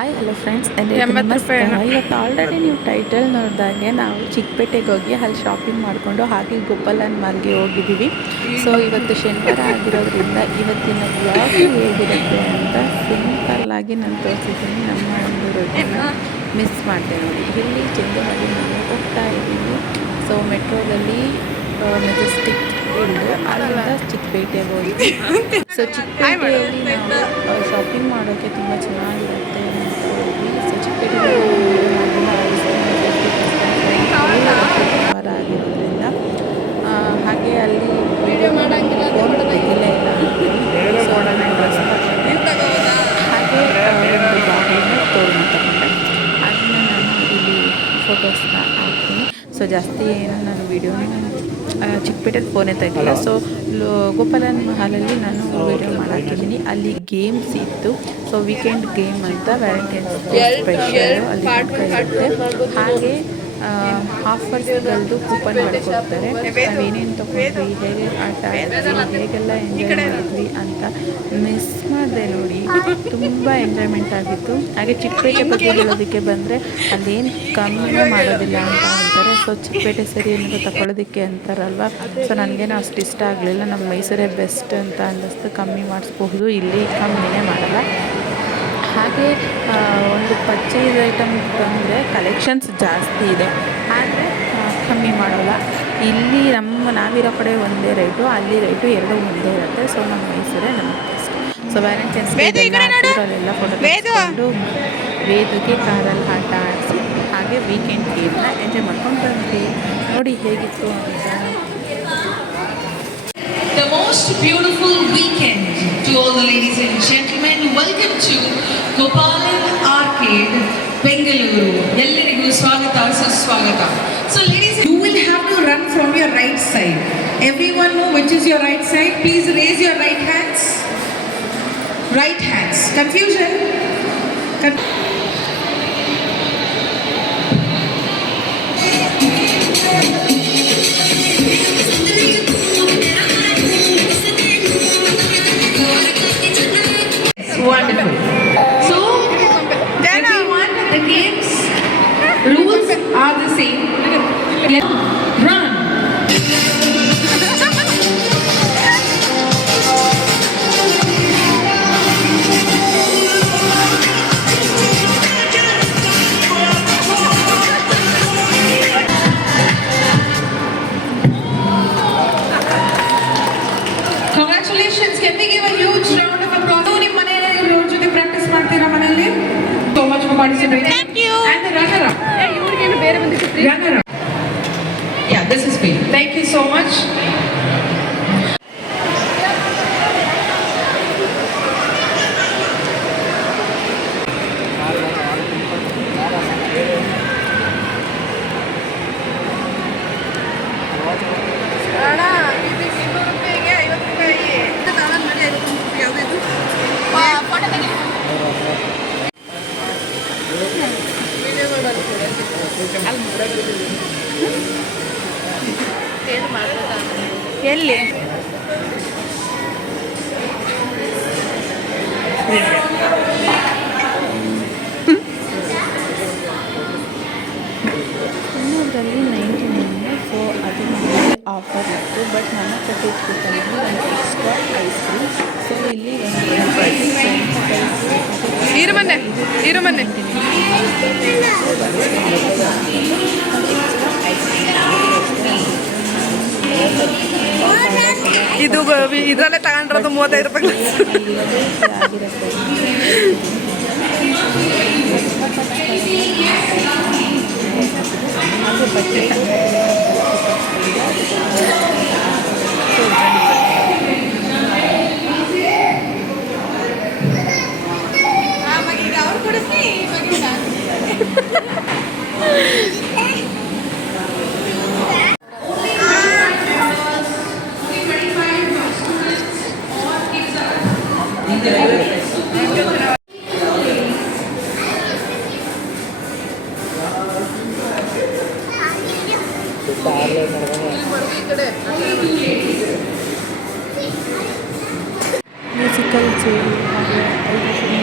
Hi hello friends, ಎಲ್ಲರಿಗೂ ನಮಸ್ಕಾರ. ಇವತ್ತು ಆಲ್ರೆಡಿ ನೀವು ಟೈಟಲ್ ನೋಡಿದಾಗೆ ನಾವು ಚಿಕ್ಕಪೇಟೆಗೆ ಹೋಗಿ ಅಲ್ಲಿ ಶಾಪಿಂಗ್ ಮಾಡಿಕೊಂಡು ಹಾಗೆ ಗೋಪಾಲನ್ ಮಾಲ್ಗೆ ಹೋಗಿದ್ದೀವಿ. ಸೊ ಇವತ್ತು ಶನಿವಾರ ಆಗಿರೋದ್ರಿಂದ ಇವತ್ತಿನ ಬ್ಲಾಗ್ ಹೇಗಿರುತ್ತೆ ಅಂತ ಸಿಂಪಲ್ಲಾಗಿ ನಾನು ತೋರಿಸಿದ್ದೀನಿ. ನಮ್ಮ ಒಂದು ರೋಟೀನ ಮಿಸ್ ಮಾಡಿದೆ ನೋಡಿ. ಇಲ್ಲಿ ಚೆಂದವಾಗಿ ನಾನು ಹೋಗ್ತಾ ಇದ್ದೀನಿ. ಸೊ ಮೆಟ್ರೋದಲ್ಲಿ ಮೆಜೆಸ್ಟಿಕ್ ಇಳಿದು ಅಲ್ಲಿಂದ ಚಿಕ್ಕಪೇಟೆಗೆ ಹೋಗಿ, ಸೊ ಚಿಕ್ಕಪೇಟೆಯಲ್ಲಿ ನಾವು ಶಾಪಿಂಗ್ ಮಾಡೋಕ್ಕೆ ತುಂಬ ಚೆನ್ನಾಗಿರುತ್ತೆ ಅಂತ ಹೋಗಿ, ಸೊ ಚಿಕ್ಕಪೇಟೆಯಲ್ಲಿ ಶನಿವಾರ ಆಗಿರೋದ್ರಿಂದ ಹಾಗೆ ಅಲ್ಲಿ ವೀಡಿಯೋ ಮಾಡೋಂಗಿಲ್ಲ, ಫೋನ್ ತೆಗಿಲೇ ಇಲ್ಲ. ಸೊ ನಾನು ಡ್ರೆಸ್ ಹಾಗೆ ಒಂದು ಬಾಗಿಲನ್ನ ತೋರಣ ತಗೊಂಡೆ. ಅದನ್ನು ನಾನು ಇಲ್ಲಿ ಫೋಟೋಸ್ನ ಹಾಕ್ತೀನಿ. ಸೊ ಜಾಸ್ತಿ ಏನು ನಾನು ವೀಡಿಯೋನ ಚಿಕ್ಕಪೇಟೆಯಲ್ಲಿ ಫೋನೇ ತೆಗಿಲ್ಲ. ಸೊ ಗೋಪಾಲನ್ ಮಹಲಲ್ಲಿ ನಾನು ವೀಡಿಯೋ ಮಾಡಾಕಿದ್ದೀನಿ. ಅಲ್ಲಿ ಗೇಮ್ಸ್ ಇತ್ತು. ಸೊ ವೀಕೆಂಡ್ ಗೇಮ್ ಅಂತ ವ್ಯಾಲೆಂಟೈನ್ಸ್ ಸ್ಪೆಷಲ್ ಅಲ್ಲಿ ಇರುತ್ತೆ. ಹಾಗೆ ಆಫರ್ಸ್ಗಳದ್ದು ಕೂಪನ್ ಮಾಡಿಕೊಡ್ತಾರೆ. ನಾವೇನೇನು ತೊಗೊಂಡ್ವಿ, ಹೇಗೆ ಆಟ ಆಡಿದ್ವಿ, ಹೇಗೆಲ್ಲ ಎಂಜಾಯ್ ಮಾಡಿದ್ವಿ ಅಂತ ಮಿಸ್ ಮಾಡಿದೆ ನೋಡಿ. ತುಂಬ ಎಂಜಾಯ್ಮೆಂಟ್ ಆಗಿತ್ತು. ಹಾಗೆ ಚಿಕ್ಕಪೇಟೆ ಬಗ್ಗೆ ಹೇಳೋದಕ್ಕೆ ಬಂದರೆ ಅಲ್ಲೇನು ಕಮ್ಮಿನೇ ಮಾಡೋದಿಲ್ಲ ಅಂತ ಅಂತಾರೆ. ಸೊ ಚಿಕ್ಕಪೇಟೆ ಸರಿ ಏನಾದರೂ ತಗೊಳ್ಳೋದಕ್ಕೆ ಅಂತಾರಲ್ವ. ಸೊ ನನಗೇನು ಅಷ್ಟು ಇಷ್ಟ ಆಗಲಿಲ್ಲ. ನಮ್ಮ ಮೈಸೂರೇ ಬೆಸ್ಟ್ ಅಂತ ಅನ್ನಿಸ್ತು. ಕಮ್ಮಿ ಮಾಡಿಸ್ಬಹುದು, ಇಲ್ಲಿ ಕಮ್ಮಿನೇ ಮಾಡಲ್ಲ. ಹಾಗೆ ಒಂದು ಪರ್ಚೇಸ್ ಐಟಮ್ ಬಂದರೆ ಕಲೆಕ್ಷನ್ಸ್ ಜಾಸ್ತಿ ಇದೆ, ಆದರೆ ಕಮ್ಮಿ ಮಾಡೋಲ್ಲ. ಇಲ್ಲಿ ನಾವಿರೋ ಕಡೆ ಒಂದೇ ರೇಟು, ಅಲ್ಲಿ ರೇಟು ಎರಡು ಒಂದೇ ಇರುತ್ತೆ. ಸೊ ನಮ್ಮ ಮೈಸೂರೇ ನಮಗೆ ಬೆಸ್ಟ್. ಸೊ ವ್ಯಾಲೆಂಟೈನ್ಸ್ ಅಲ್ಲೆಲ್ಲ ಫೋಟೋ ತೆಗೆದುಕೊಂಡು ವೇದಿಕೆ ಕಾರಲ್ಲಿ ಆಟ ಆಡಿಸಿ ಹಾಗೆ ವೀಕೆಂಡ್ ಗೇಮ್ನ ಎಂಜಾಯ್ ಮಾಡ್ಕೊಂಡು ಬಂದ್ವಿ. ನೋಡಿ ಹೇಗಿತ್ತು ಅಂತ. The most beautiful weekend to all the ladies and gentlemen. Welcome to Gopalan Arcade, Bengaluru. Ellarigu swagata suswagata. So ladies, you will have to run from your right side. Everyone know which is your right side. Please raise your right hands. Right hands. Confusion? Wonderful. So, everyone, the game's rules are the same. Run. Congratulations. Can we give a huge round of applause? So much for participating. Thank you. And the runner-up. Runner-up. Yeah, this is me. Thank you so much. ಎಲ್ಲಿ ಇನ್ನೊಂದರಲ್ಲಿ 99. So ಅದು ನಮಗೆ offer ಇತ್ತು. But ನನ್ನ ಕೊಟ್ಟಿದ್ದು ಒಂದು extra ice cream. So ಇಲ್ಲಿ ಇದು ಇದರಲ್ಲೇ ತಗೊಂಡಿರೋದು 35 ರೂಪಾಯಿ. ಮ್ಯೂಸಿಕಲ್ ಚೇರು ಹಾಗೆ 5